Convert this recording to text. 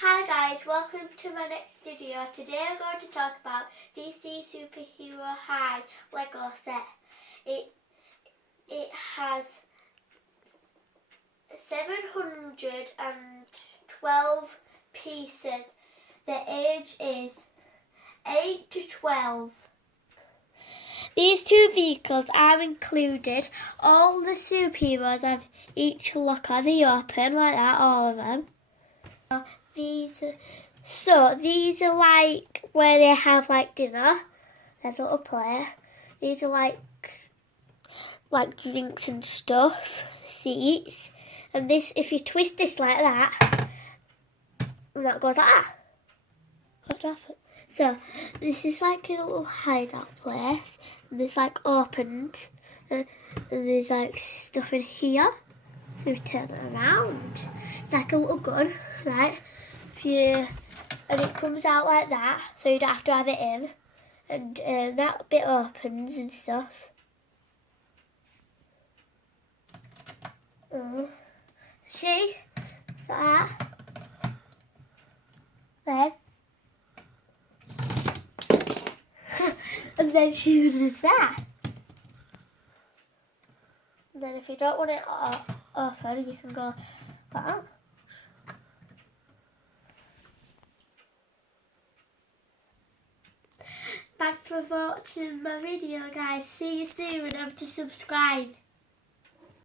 Hi guys, welcome to my next video. Today I'm going to talk about DC Superhero High Lego set. It has 712 pieces. The age is 8 to 12. These two vehicles are included. All the superheroes have each locker. They open like that, all of them. These are like where they have like dinner. There's a little plate. These are like drinks and stuff, seats. And this, if you twist this like that, and that goes like that. What happened? So this is like a little hideout place. And it's like opened, and there's like stuff in here. So we turn it around. It's like a little gun, right? And it comes out like that, so you don't have to have it in. And that bit opens and stuff. See? It's like that. Then. And then she uses that. And then if you don't want it open, you can go like that. Thanks for watching my video, guys. See you soon. Remember to subscribe.